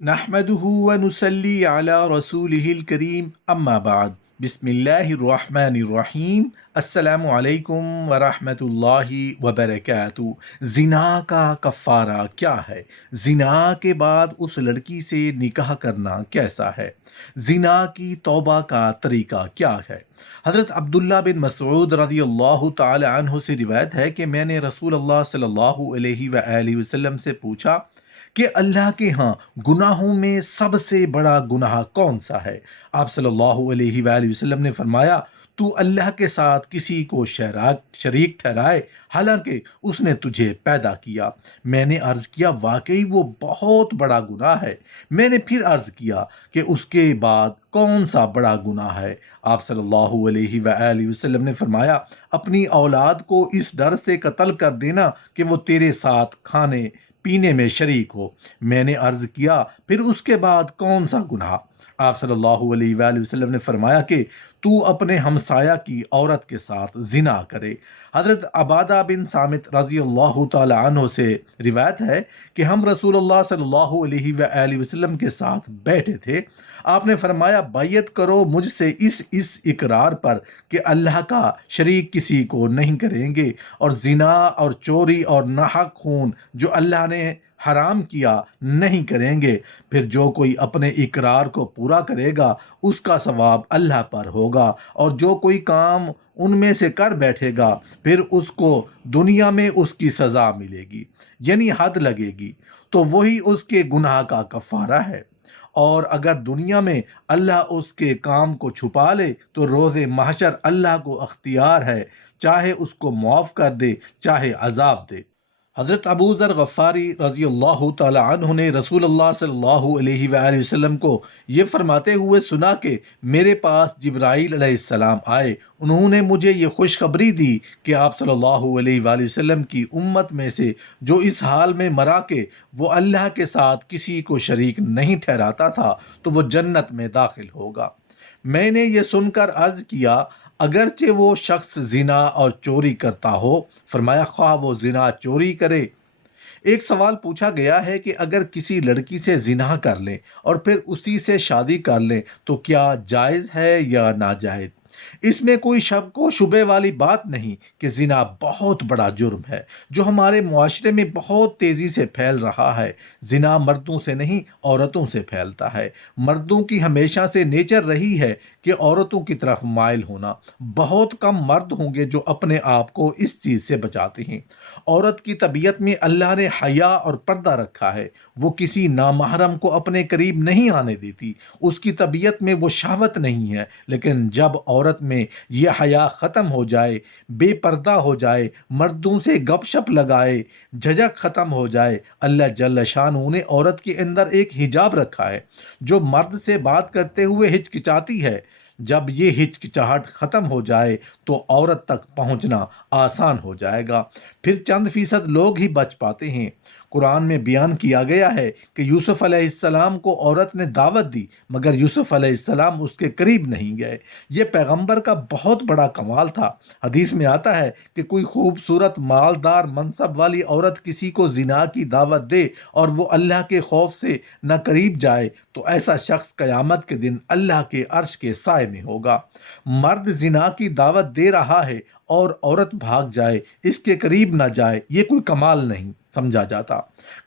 نحمده ونصلي على رسوله الكريم اما بعد بسم اللہ الرحمن الرحیم السلام علیکم ورحمۃ اللہ وبرکاتہ۔ زنا کا کفارہ کیا ہے؟ زنا کے بعد اس لڑکی سے نکاح کرنا کیسا ہے؟ زنا کی توبہ کا طریقہ کیا ہے؟ حضرت عبداللہ بن مسعود رضی اللہ تعالی عنہ سے روایت ہے کہ میں نے رسول اللہ صلی اللہ علیہ وآلہ وسلم سے پوچھا کہ اللہ کے ہاں گناہوں میں سب سے بڑا گناہ کون سا ہے؟ آپ صلی اللہ علیہ وآلہ وسلم نے فرمایا، تو اللہ کے ساتھ کسی کو شریک ٹھہرائے حالانکہ اس نے تجھے پیدا کیا۔ میں نے عرض کیا، واقعی وہ بہت بڑا گناہ ہے۔ میں نے پھر عرض کیا کہ اس کے بعد کون سا بڑا گناہ ہے؟ آپ صلی اللہ علیہ وآلہ وسلم نے فرمایا، اپنی اولاد کو اس ڈر سے قتل کر دینا کہ وہ تیرے ساتھ کھانے پینے میں شریک ہو۔ میں نے عرض کیا، پھر اس کے بعد کون سا گناہ؟ آپ صلی اللہ علیہ وآلہ وسلم نے فرمایا کہ تو اپنے ہمسایہ کی عورت کے ساتھ زنا کرے۔ حضرت عبادہ بن صامت رضی اللہ تعالی عنہ سے روایت ہے کہ ہم رسول اللہ صلی اللہ علیہ وآلہ وسلم کے ساتھ بیٹھے تھے۔ آپ نے فرمایا، بیعت کرو مجھ سے اس اقرار پر کہ اللہ کا شریک کسی کو نہیں کریں گے، اور زنا اور چوری اور ناحق خون جو اللہ نے حرام کیا نہیں کریں گے۔ پھر جو کوئی اپنے اقرار کو پورا کرے گا اس کا ثواب اللہ پر ہوگا، اور جو کوئی کام ان میں سے کر بیٹھے گا پھر اس کو دنیا میں اس کی سزا ملے گی، یعنی حد لگے گی، تو وہی اس کے گناہ کا کفارہ ہے۔ اور اگر دنیا میں اللہ اس کے کام کو چھپا لے تو روز محشر اللہ کو اختیار ہے، چاہے اس کو معاف کر دے چاہے عذاب دے۔ حضرت ابو ذر غفاری رضی اللہ تعالی عنہ نے رسول اللہ صلی اللہ علیہ وآلہ وسلم کو یہ فرماتے ہوئے سنا کہ میرے پاس جبرائیل علیہ السلام آئے، انہوں نے مجھے یہ خوشخبری دی کہ آپ صلی اللہ علیہ وآلہ وسلم کی امت میں سے جو اس حال میں مرا کہ وہ اللہ کے ساتھ کسی کو شریک نہیں ٹھہراتا تھا تو وہ جنت میں داخل ہوگا۔ میں نے یہ سن کر عرض کیا، اگرچہ وہ شخص زنا اور چوری کرتا ہو؟ فرمایا، خواہ وہ زنا چوری کرے۔ ایک سوال پوچھا گیا ہے کہ اگر کسی لڑکی سے زنا کر لیں اور پھر اسی سے شادی کر لیں تو کیا جائز ہے یا ناجائز؟ اس میں کوئی شک و شبے والی بات نہیں کہ زنا بہت بڑا جرم ہے جو ہمارے معاشرے میں بہت تیزی سے پھیل رہا ہے۔ زنا مردوں سے نہیں عورتوں سے پھیلتا ہے۔ مردوں کی ہمیشہ سے نیچر رہی ہے کہ عورتوں کی طرف مائل ہونا۔ بہت کم مرد ہوں گے جو اپنے آپ کو اس چیز سے بچاتے ہیں۔ عورت کی طبیعت میں اللہ نے حیا اور پردہ رکھا ہے، وہ کسی نامحرم کو اپنے قریب نہیں آنے دیتی۔ اس کی طبیعت میں وہ شہوت نہیں ہے، لیکن جب عورت میں یہ حیا ختم ہو جائے، بے پردہ ہو جائے، مردوں سے گپ شپ لگائے، جھجک ختم ہو جائے، اللہ جل شانہ نے عورت کے اندر ایک حجاب رکھا ہے جو مرد سے بات کرتے ہوئے ہچکچاتی ہے۔ جب یہ ہچکچاہٹ ختم ہو جائے تو عورت تک پہنچنا آسان ہو جائے گا۔ پھر چند فیصد لوگ ہی بچ پاتے ہیں۔ قرآن میں بیان کیا گیا ہے کہ یوسف علیہ السلام کو عورت نے دعوت دی مگر یوسف علیہ السلام اس کے قریب نہیں گئے۔ یہ پیغمبر کا بہت بڑا کمال تھا۔ حدیث میں آتا ہے کہ کوئی خوبصورت مالدار منصب والی عورت کسی کو زنا کی دعوت دے اور وہ اللہ کے خوف سے نہ قریب جائے تو ایسا شخص قیامت کے دن اللہ کے عرش کے سائے میں ہوگا۔ مرد زنا کی دعوت دے رہا ہے اور عورت بھاگ جائے، اس کے قریب نہ جائے، یہ کوئی کمال نہیں سمجھا جاتا۔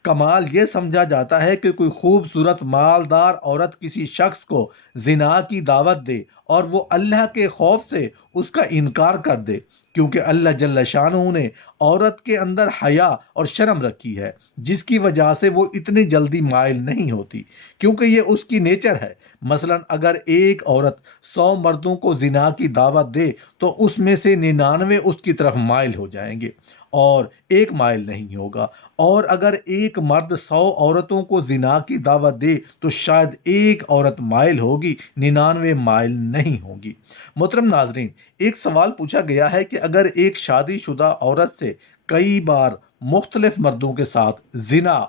کمال یہ سمجھا جاتا ہے کہ کوئی خوبصورت مالدار عورت کسی شخص کو زنا کی دعوت دے اور وہ اللہ کے خوف سے اس کا انکار کر دے، کیونکہ اللہ جل شانہ نے عورت کے اندر حیا اور شرم رکھی ہے جس کی وجہ سے وہ اتنی جلدی مائل نہیں ہوتی، کیونکہ یہ اس کی نیچر ہے۔ مثلا اگر ایک عورت 100 مردوں کو زنا کی دعوت دے تو اس میں سے 99 اس کی طرف مائل ہو جائیں گے اور ایک مائل نہیں ہوگا، اور اگر ایک مرد 100 عورتوں کو زنا کی دعوت دے تو شاید ایک عورت مائل ہوگی، 99 مائل نہیں ہوگی۔ محترم ناظرین، ایک سوال پوچھا گیا ہے کہ اگر ایک شادی شدہ عورت سے کئی بار مختلف مردوں کے ساتھ زنا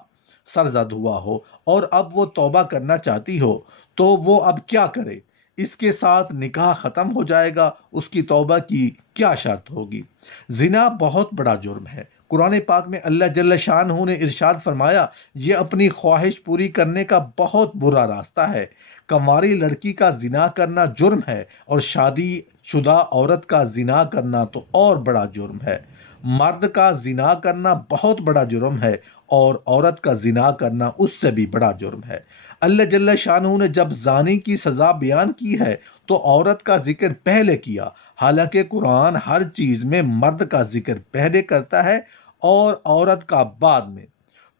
سرزد ہوا ہو اور اب وہ توبہ کرنا چاہتی ہو تو وہ اب کیا کرے؟ اس کے ساتھ نکاح ختم ہو جائے گا؟ اس کی توبہ کی کیا شرط ہوگی؟ زنا بہت بڑا جرم ہے، قرآن پاک میں اللہ جل شانہ نے ارشاد فرمایا، یہ اپنی خواہش پوری کرنے کا بہت برا راستہ ہے۔ کنواری لڑکی کا زنا کرنا جرم ہے، اور شادی شدہ عورت کا زنا کرنا تو اور بڑا جرم ہے۔ مرد کا زنا کرنا بہت بڑا جرم ہے، اور عورت کا زنا کرنا اس سے بھی بڑا جرم ہے۔ اللہ جل شانہ نے جب زانی کی سزا بیان کی ہے تو عورت کا ذکر پہلے کیا، حالانکہ قرآن ہر چیز میں مرد کا ذکر پہلے کرتا ہے اور عورت کا بعد میں۔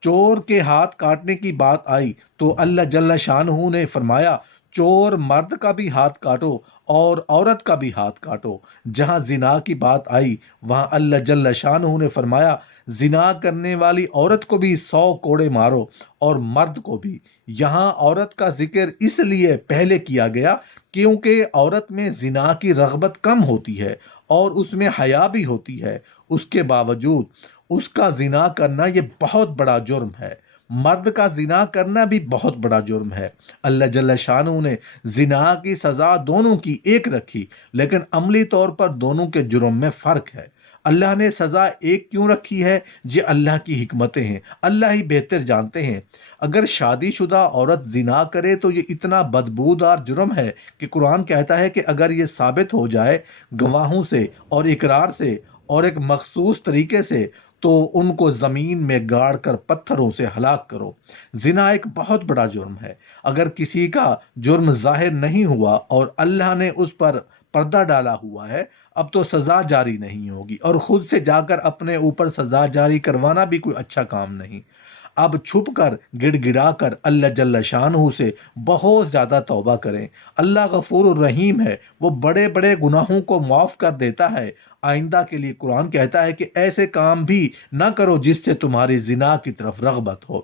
چور کے ہاتھ کاٹنے کی بات آئی تو اللہ جل شانہ نے فرمایا، چور مرد کا بھی ہاتھ کاٹو اور عورت کا بھی ہاتھ کاٹو۔ جہاں زنا کی بات آئی وہاں اللہ جل شانہ نے فرمایا، زنا کرنے والی عورت کو بھی 100 کوڑے مارو اور مرد کو بھی۔ یہاں عورت کا ذکر اس لیے پہلے کیا گیا کیونکہ عورت میں زنا کی رغبت کم ہوتی ہے اور اس میں حیا بھی ہوتی ہے، اس کے باوجود اس کا زنا کرنا یہ بہت بڑا جرم ہے۔ مرد کا زنا کرنا بھی بہت بڑا جرم ہے۔ اللہ جل شانہ نے زنا کی سزا دونوں کی ایک رکھی، لیکن عملی طور پر دونوں کے جرم میں فرق ہے۔ اللہ نے سزا ایک کیوں رکھی ہے؟ یہ اللہ کی حکمتیں ہیں، اللہ ہی بہتر جانتے ہیں۔ اگر شادی شدہ عورت زنا کرے تو یہ اتنا بدبودار جرم ہے کہ قرآن کہتا ہے کہ اگر یہ ثابت ہو جائے گواہوں سے اور اقرار سے اور ایک مخصوص طریقے سے تو ان کو زمین میں گاڑ کر پتھروں سے ہلاک کرو۔ زنا ایک بہت بڑا جرم ہے۔ اگر کسی کا جرم ظاہر نہیں ہوا اور اللہ نے اس پر پردہ ڈالا ہوا ہے، اب تو سزا جاری نہیں ہوگی، اور خود سے جا کر اپنے اوپر سزا جاری کروانا بھی کوئی اچھا کام نہیں۔ اب چھپ کر گڑ گڑا کر اللہ جل شانہ سے بہت زیادہ توبہ کریں۔ اللہ غفور الرحیم ہے، وہ بڑے بڑے گناہوں کو معاف کر دیتا ہے۔ آئندہ کے لیے قرآن کہتا ہے کہ ایسے کام بھی نہ کرو جس سے تمہاری زنا کی طرف رغبت ہو۔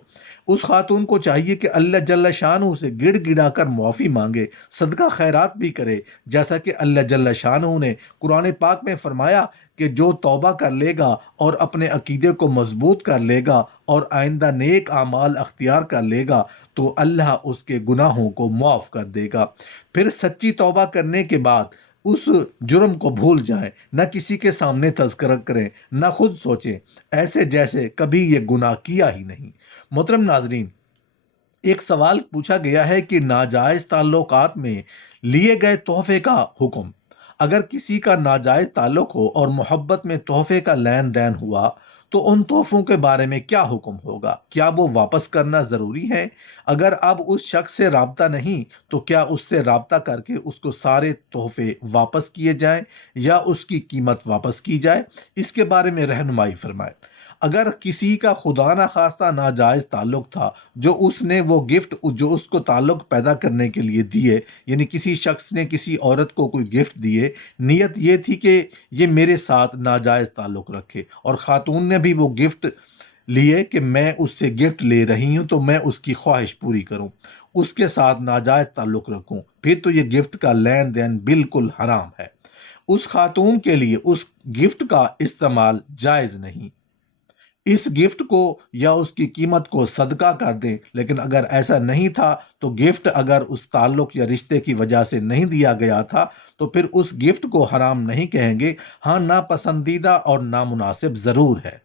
اس خاتون کو چاہیے کہ اللہ جل شانہ سے گڑ گڑا کر معافی مانگے، صدقہ خیرات بھی کرے، جیسا کہ اللہ جل شانہ نے قرآن پاک میں فرمایا کہ جو توبہ کر لے گا اور اپنے عقیدے کو مضبوط کر لے گا اور آئندہ نیک اعمال اختیار کر لے گا تو اللہ اس کے گناہوں کو معاف کر دے گا۔ پھر سچی توبہ کرنے کے بعد اس جرم کو بھول جائیں، نہ کسی کے سامنے تذکرہ کریں، نہ خود سوچیں ایسے جیسے کبھی یہ گناہ کیا ہی نہیں۔ محترم ناظرین، ایک سوال پوچھا گیا ہے کہ ناجائز تعلقات میں لیے گئے تحفے کا حکم۔ اگر کسی کا ناجائز تعلق ہو اور محبت میں تحفے کا لین دین ہوا تو ان تحفوں کے بارے میں کیا حکم ہوگا؟ کیا وہ واپس کرنا ضروری ہے؟ اگر اب اس شخص سے رابطہ نہیں تو کیا اس سے رابطہ کر کے اس کو سارے تحفے واپس کیے جائیں یا اس کی قیمت واپس کی جائے؟ اس کے بارے میں رہنمائی فرمائے۔ اگر کسی کا خدا نہ خواستہ ناجائز تعلق تھا، جو اس نے وہ گفٹ جو اس کو تعلق پیدا کرنے کے لیے دیے، یعنی کسی شخص نے کسی عورت کو کوئی گفٹ دیے، نیت یہ تھی کہ یہ میرے ساتھ ناجائز تعلق رکھے، اور خاتون نے بھی وہ گفٹ لیے کہ میں اس سے گفٹ لے رہی ہوں تو میں اس کی خواہش پوری کروں، اس کے ساتھ ناجائز تعلق رکھوں، پھر تو یہ گفٹ کا لین دین بالکل حرام ہے۔ اس خاتون کے لیے اس گفٹ کا استعمال جائز نہیں۔ اس گفٹ کو یا اس کی قیمت کو صدقہ کر دیں، لیکن اگر ایسا نہیں تھا تو گفٹ اگر اس تعلق یا رشتے کی وجہ سے نہیں دیا گیا تھا تو پھر اس گفٹ کو حرام نہیں کہیں گے، ہاں ناپسندیدہ اور نامناسب ضرور ہے۔